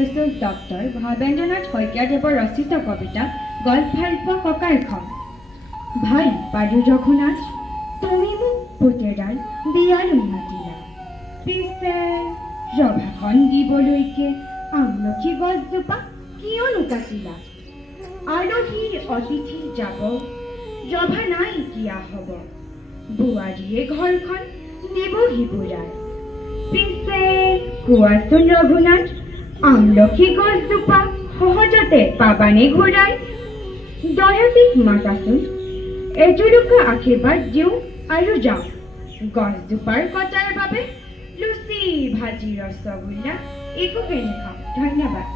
লৈছোঁ ডক্টৰ ভৱেন্দ্ৰনাথ শইকীয়াদেৱৰ ৰচিত কবিতা গল্প ভালপোৱা ককাইখন। ভাই পাদু ৰঘুনাথ, তুমি মোক পুতেৰাল বিয়ালৈ মাতিলা, পিছে ৰভাখন দিবলৈকে আমলখি গছজোপা কিয়নো কাটিলা? আলহীৰ অতিথি যাব, ৰভা নাই কিয়া হ'ব, বোৱাৰীয়ে ঘৰখন দিবহি বুঢ়াই। পিছে কোৱাচোন ৰঘুনাথ, আমলখি গছজোপা সহজতে পাবানে ঘূৰাই? দয়াবিধ মাতাচোন, এজোলোকা আশীৰ্বাদ দিওঁ আৰু যাওঁ। গছজোপাৰ কটাৰ বাবে লুচি ভাজি ৰসগোল্লা একোকে নেখাওঁ। ধন্যবাদ।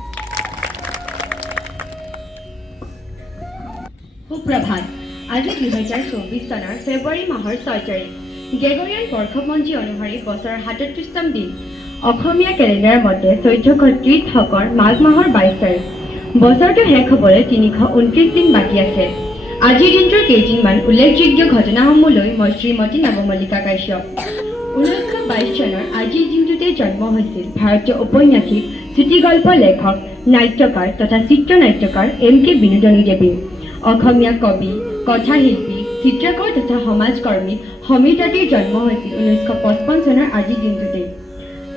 সুপ্ৰভাত। আজি 2024 চনৰ ফেব্ৰুৱাৰী মাহৰ 6 তাৰিখ। গ্ৰেগৰিয়ান বৰ্ষপঞ্জী অনুসৰি বছৰৰ 37তম দিন। অসমীয়া কেলেণ্ডাৰৰ মতে 1430 শকৰ মাঘ মাহৰ 22 তাৰিখ। বছৰটো শেষ হ'বলৈ 329 দিন বাকী আছে। আজিৰ দিনটোৰ কেইদিনমান উল্লেখযোগ্য ঘটনাসমূহ লৈ মই শ্ৰীমতী নৱমল্লিকা কাশ্যপ। 1922 চনৰ আজিৰ দিনটোতে জন্ম হৈছিল ভাৰতীয় ঔপন্যাসিক, চুটিগল্প লেখক, নাট্যকাৰ তথা চিত্ৰনাট্যকাৰ M.K. বিনোদিনী দেৱীৰ। অসমীয়া কবি, কথাশিল্পী, চিত্ৰকৰ তথা সমাজকৰ্মী সমীৰ তাঁতীৰ জন্ম হৈছিল 1955 চনৰ আজিৰ দিনটোতেই।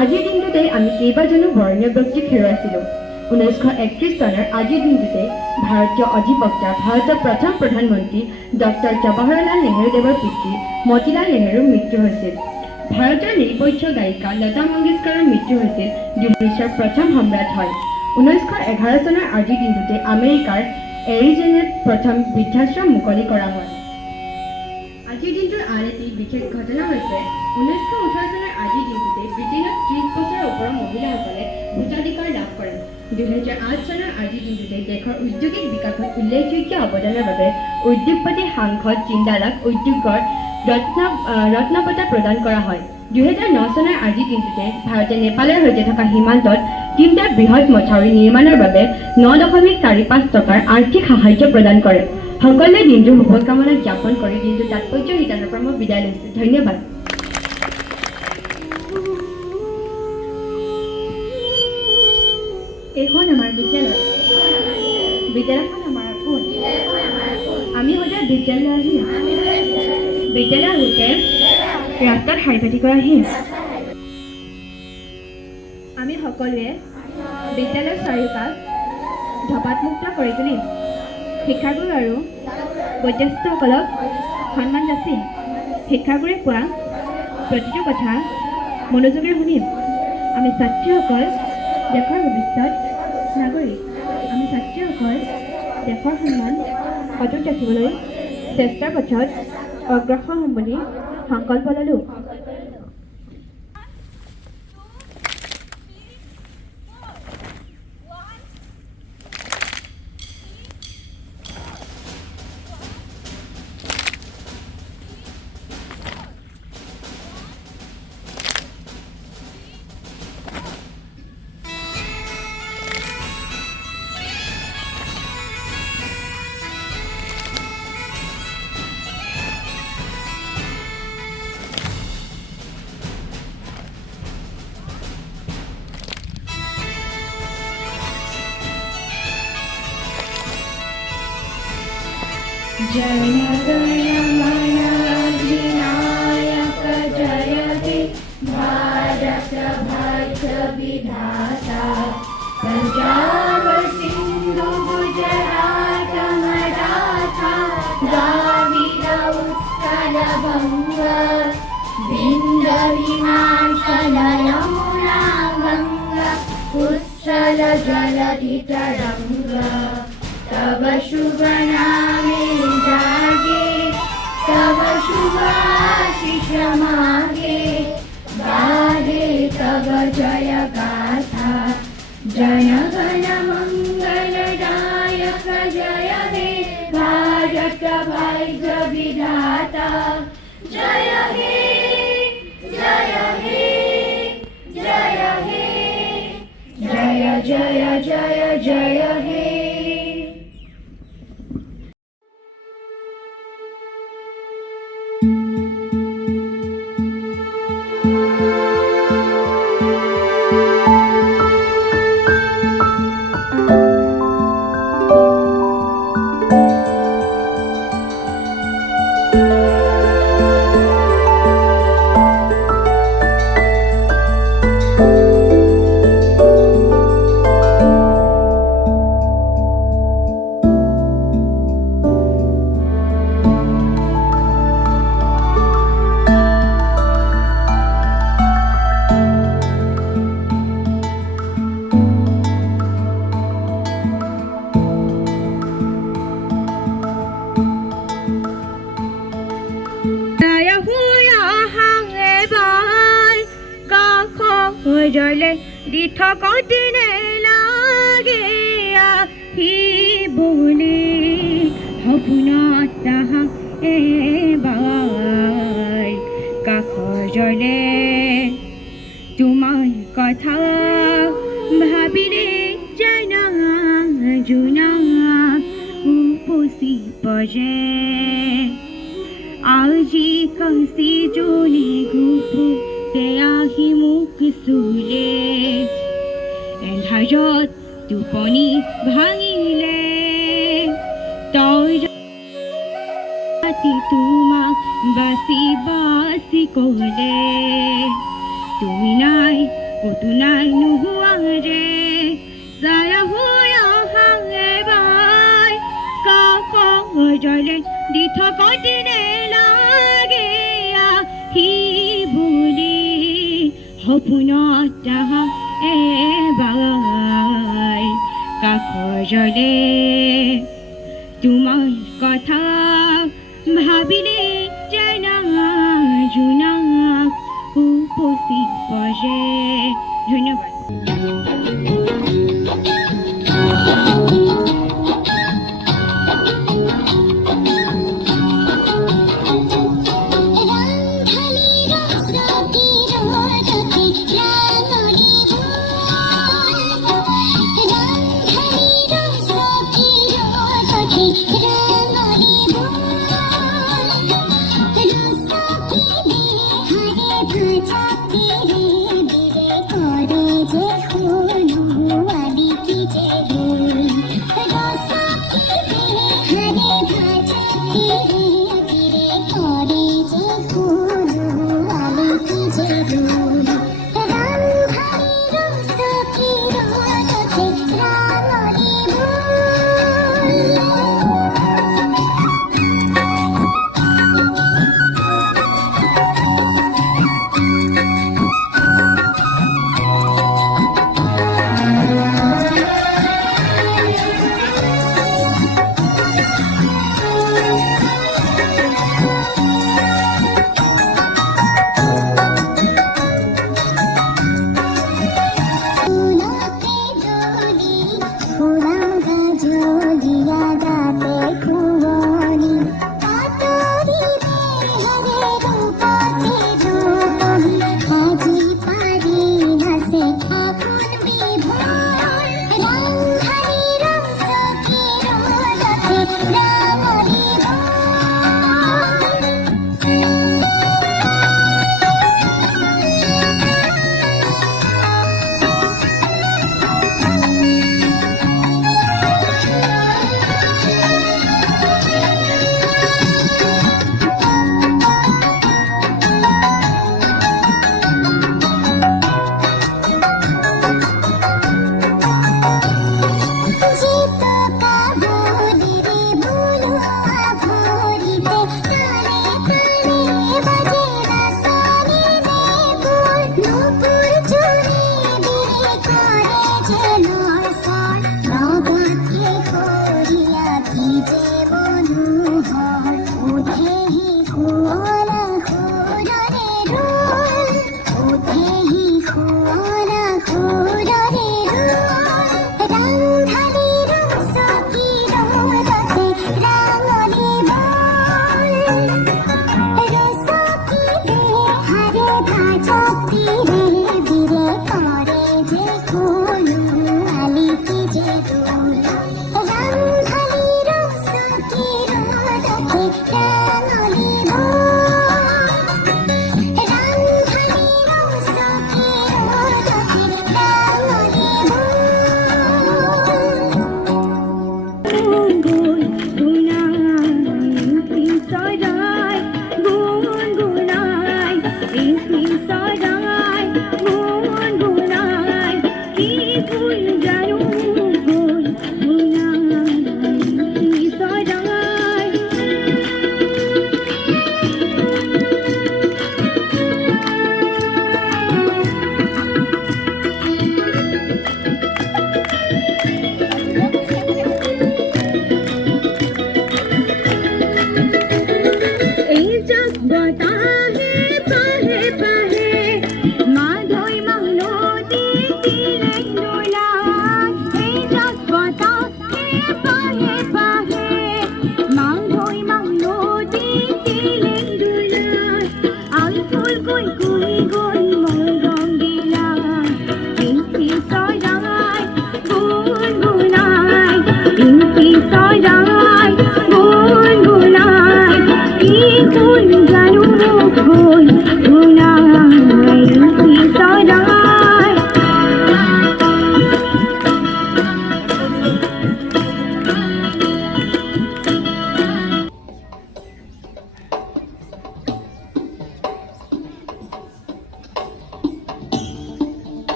আজিৰ দিনটোতেই আমি কেইবাজনো বৰণীয় ব্যক্তিক হেৰুৱাইছিলোঁ। 1931 চনৰ আজিৰ দিনটোতেই ভাৰতীয় অধিবক্তা, ভাৰতৰ প্ৰথম প্ৰধানমন্ত্ৰী ডক্টৰ জৱাহৰলাল নেহৰুদেৱৰ পিতৃ মতিলাল নেহৰুৰ মৃত্যু হৈছিল। ভাৰতৰ নিৰপেক্ষ গায়িকা লতা মংগেশকাৰৰ মৃত্যু হৈছিল দিল্লীৰ প্ৰথম সম্ৰাট হয়। 1911 চনৰ আজিৰ দিনটোতে আমেৰিকাৰ এৰিজ'নাত প্ৰথম বৃদ্ধাশ্ৰম মুকলি কৰা হয়। আজিৰ দিনটোৰ আন এটি বিশেষ ঘটনা হৈছে 1918 চনৰ আজিৰ দিনটোতে ব্ৰিটেইনত 30 বছৰৰ ওপৰৰ মহিলাসকলে ভোটাধিকাৰ লাভ কৰে। 2008 চনৰ আজিৰ দিনটোতে দেশৰ ঔদ্যোগিক বিকাশত উল্লেখযোগ্য অৱদানৰ বাবে উদ্যোগপতি সাংসদ জিন্দালাক উদ্যোগৰ ৰত্ন বঁটা প্ৰদান কৰা হয়। 2009 চনৰ আজিৰ দিনটোতে ভাৰতে নেপালৰ সৈতে থকা সীমান্তত 3টা বৃহৎ মথাউৰি নিৰ্মাণৰ বাবে 9.45 টকাৰ আৰ্থিক সাহায্য প্ৰদান কৰে। সকলোৱে দিনটোৰ শুভকামনা জ্ঞাপন কৰি দিনটোৰ তাৎপৰ্য শিতানৰ পৰা মই বিদায় লৈছোঁ। ধন্যবাদ। এইখন আমাৰ বিদ্যালয়, বিদ্যালয়খন আমাৰ আপোন। আমি সদায় বিদ্যালয় আহিম, বিদ্যালয় আহোঁতে ৰাস্তাত শাৰী পাতি কৰা আহিম। আমি সকলোৱে বিদ্যালয়ৰ চাৰিওকাষ ধপাতমুক্ত কৰি তুলিম। শিক্ষাগুৰু আৰু বয়োজ্যেষ্ঠসকলক সন্মান যাচিম। শিক্ষাগুৰুৱে কোৱা প্ৰতিটো কথা মনোযোগেৰে শুনিম। আমি ছাত্ৰীসকল দেশৰ ভৱিষ্যত নাগৰিক। আমি ছাত্ৰীসকল দেশৰ সন্মান অটুট ৰাখিবলৈ চেষ্টাৰ পথত অগ্ৰসৰ হ'ম বুলি সংকল্প ল'লোঁ। जनगणमन अधिनायक जय हे भारत भाग्य विधाता पंजाब सिंधु गुजरात मराठा द्राविड उत्कल बंग विंध्य हिमाचल यमुना गंगा उत्कल जलधि तरंगा तब शुभ नामे जागे तब शुभ आशीष मागे गाहे तब जय गाथा जन गण मंगलदायक जय हे भारत भाग्य विधाता जय हे जय हे जय हे जय जय जय जय हे। জলে দিঠ কটিনে লাগে আহিবলে সপোনত তাহা এবাৰ কাষ জলে তোমাৰ কথা ভাবিলে জানা জোনা উপচি পৰে আজি কাঁচি জোনে ঘুপুকে আহি মোক চুলে এন্ধাৰত টোপনি ভাঙিলে তই ৰাতি তোমাক বাচি বাচি কলে তুমি নাই কতো নাই নোহোৱা যে যাৰা হৈ অহা এবাৰ কাষ জলে দিঠ কটিনে লাগে আহিবলে সপোনত তাহা এবাৰ কাষ জলে তোমাৰ কথা ভাবিলে জানা জোনাক উপচি পৰে ধন্যবাদ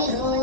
হে